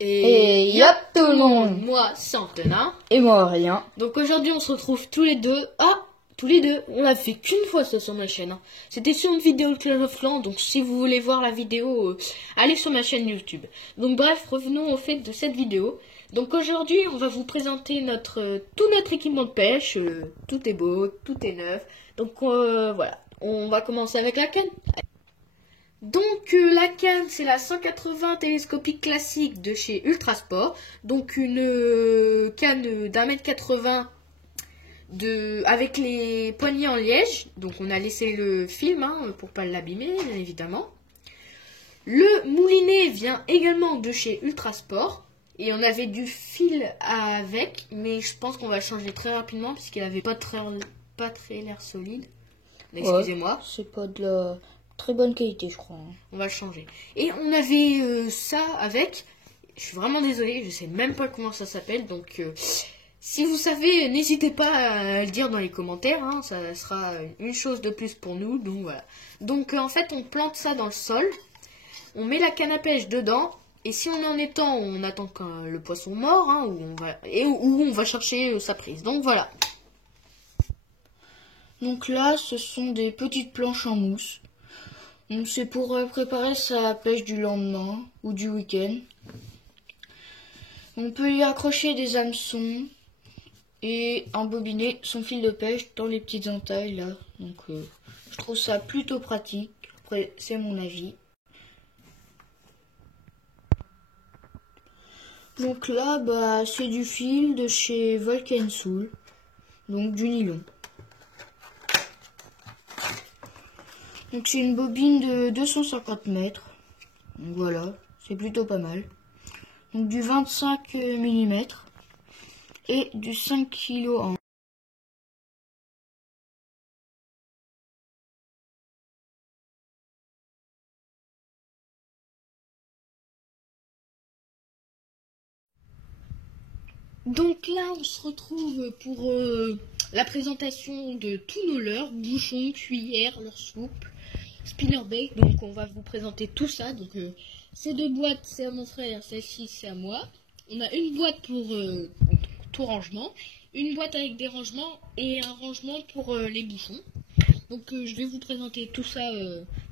Et yop tout le monde. Moi, Santenin. Et moi, rien. Donc aujourd'hui, on se retrouve tous les deux. Tous les deux. On l'a fait qu'une fois ça sur ma chaîne. C'était sur une vidéo de Clash of Clans. Donc si vous voulez voir la vidéo, allez sur ma chaîne YouTube. Donc bref, revenons au fait de cette vidéo. Donc aujourd'hui, on va vous présenter tout notre équipement de pêche. Tout est beau, tout est neuf. Donc voilà, on va commencer avec la canne. Donc la canne, c'est la 180 télescopique classique de chez Ultrasport. Donc une canne d'1,80 m avec les poignées en liège. Donc on a laissé le film pour pas l'abîmer, bien évidemment. Le moulinet vient également de chez Ultrasport. Et on avait du fil avec, mais je pense qu'on va le changer très rapidement parce qu'il avait pas très l'air solide. Excusez-moi. Ouais, c'est pas de la très bonne qualité, je crois. On va le changer. Et on avait ça avec. Je suis vraiment désolée, je sais même pas comment ça s'appelle. Donc, si vous savez, n'hésitez pas à le dire dans les commentaires. Ça sera une chose de plus pour nous. Donc voilà. Donc en fait, on plante ça dans le sol. On met la canne à pêche dedans. Et si on est en étang, on attend le poisson mort, où on va chercher sa prise. Donc voilà. Donc là, ce sont des petites planches en mousse. Donc c'est pour préparer sa pêche du lendemain ou du week-end. On peut y accrocher des hameçons et embobiner son fil de pêche dans les petites entailles là. Donc je trouve ça plutôt pratique. Après, c'est mon avis. Donc là, c'est du fil de chez Volkensoul, donc du nylon. Donc c'est une bobine de 250 mètres. Donc voilà, c'est plutôt pas mal. Donc du 25 mm et du 5 kg en. Donc là, on se retrouve pour la présentation de tous nos leurres, bouchons, cuillères, leurres souples, spinnerbait. Donc on va vous présenter tout ça. Donc ces deux boîtes, c'est à mon frère, celle-ci, c'est à moi. On a une boîte pour tout rangement, une boîte avec des rangements et un rangement pour les bouchons. Donc je vais vous présenter tout ça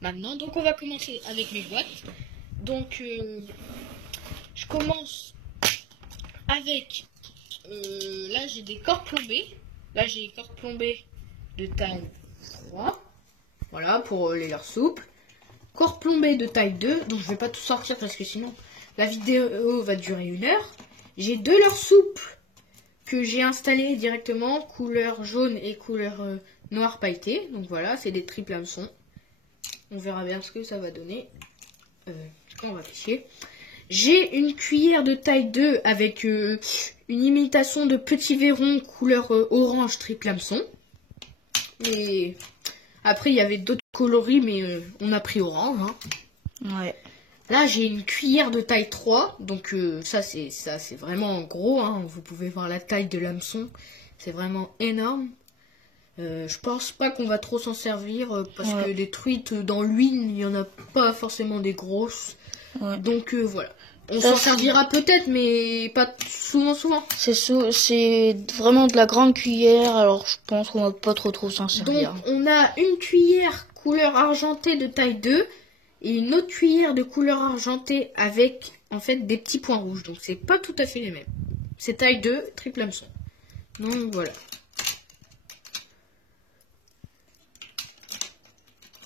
maintenant. Donc on va commencer avec mes boîtes. Donc je commence avec... là j'ai des cordes plombées. Là j'ai des cordes plombées de taille 3. Voilà pour les leurres souples. Cordes plombées de taille 2. Donc je vais pas tout sortir parce que sinon la vidéo va durer 1 heure. J'ai 2 leurres souples que j'ai installées directement. Couleur jaune et couleur noir pailleté. Donc voilà, c'est des triples hameçons. On verra bien ce que ça va donner. On va pêcher. J'ai une cuillère de taille 2 avec une imitation de petit verron couleur orange triple hameçon. Et après, il y avait d'autres coloris, mais on a pris orange. Ouais. Là, j'ai une cuillère de taille 3. Donc ça, c'est vraiment gros. Vous pouvez voir la taille de l'hameçon. C'est vraiment énorme. Je pense pas qu'on va trop s'en servir parce que des truites dans l'huile, il n'y en a pas forcément des grosses. Ouais. Donc voilà. On s'en servira peut-être, mais pas souvent. C'est vraiment de la grande cuillère, alors je pense qu'on va pas trop s'en servir. Donc on a une cuillère couleur argentée de taille 2 et une autre cuillère de couleur argentée avec en fait des petits points rouges. Donc c'est pas tout à fait les mêmes. C'est taille 2, triple hameçon. Donc voilà.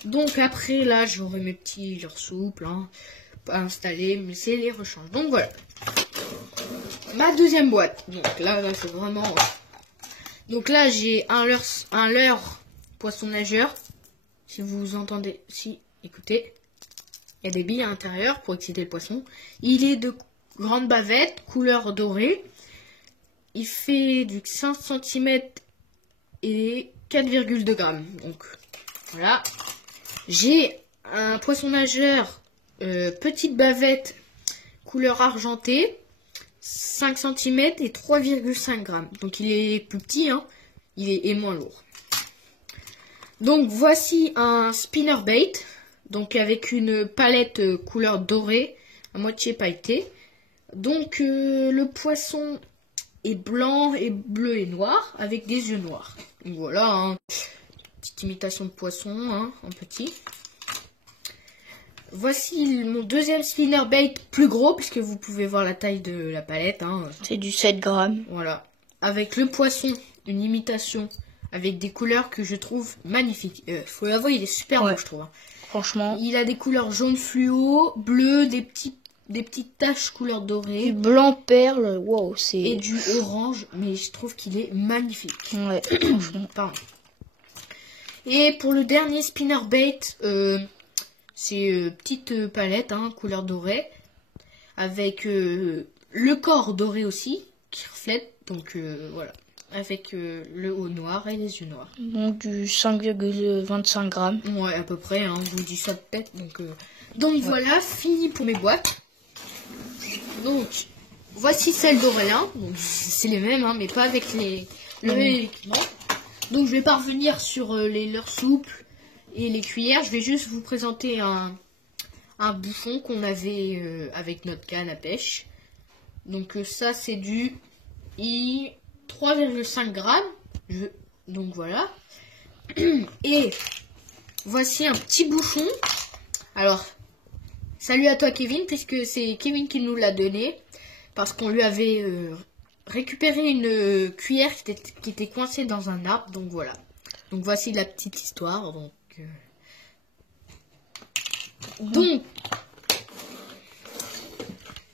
Donc après là j'aurai mes petits leurres souples pas installés, mais c'est les rechanges. Donc voilà. Ma deuxième boîte. Donc là c'est vraiment. Donc là j'ai un leurre poisson nageur. Si vous entendez, écoutez, il y a des billes à l'intérieur pour exciter le poisson. Il est de grande bavette, couleur dorée. Il fait du 5 cm et 4,2 grammes. Donc voilà. J'ai un poisson nageur petite bavette couleur argentée, 5 cm et 3,5 grammes. Donc il est plus petit, il est moins lourd. Donc voici un spinnerbait, donc avec une palette couleur dorée, à moitié pailletée. Donc le poisson est blanc et bleu et noir avec des yeux noirs. Donc voilà, hein. Petite imitation de poisson, hein, en petit. Voici mon deuxième spinnerbait plus gros, puisque vous pouvez voir la taille de la palette. Hein. C'est du 7 grammes. Voilà. Avec le poisson, une imitation avec des couleurs que je trouve magnifiques. Faut l'avouer, il est super beau, je trouve. Hein. Franchement. Il a des couleurs jaune fluo, bleu, des petites taches couleur dorée. Du blanc perle, wow, c'est... Et du orange, mais je trouve qu'il est magnifique. Ouais, franchement. Pardon. Et pour le dernier spinnerbait, c'est petite palette, hein, couleur dorée, avec le corps doré aussi, qui reflète, donc voilà, avec le haut noir et les yeux noirs. Donc du 5,25 grammes. Ouais, à peu près, hein, je vous dis ça de tête, donc ouais. Voilà, fini pour mes boîtes. Donc, voici celle d'Aurélien, donc c'est les mêmes, hein, mais pas avec le même équipement. Donc je vais pas revenir sur les leurres souples et les cuillères, je vais juste vous présenter un bouchon qu'on avait avec notre canne à pêche. Donc ça c'est du 3,5 grammes. Donc voilà. Et voici un petit bouchon. Alors, salut à toi Kevin, puisque c'est Kevin qui nous l'a donné. Parce qu'on lui avait récupéré une cuillère qui était coincée dans un arbre. Donc voilà. Donc voici la petite histoire. Donc,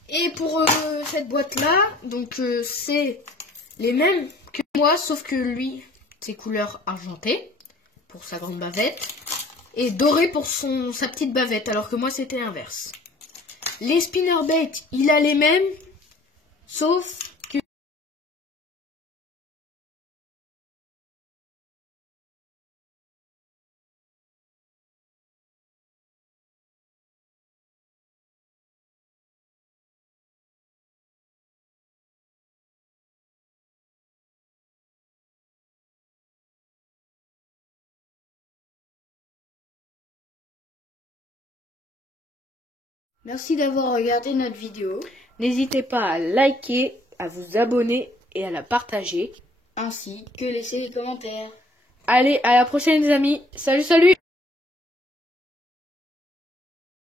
et pour cette boîte là, donc c'est les mêmes que moi, sauf que lui, c'est couleur argentée pour sa grande bavette et doré pour sa petite bavette, alors que moi c'était l'inverse. Les spinnerbaits, il a les mêmes, sauf que Merci d'avoir regardé notre vidéo. n'hésitez pas à liker, à vous abonner et à la partager. Ainsi que laisser des commentaires. Allez, à la prochaine les amis. Salut, salut!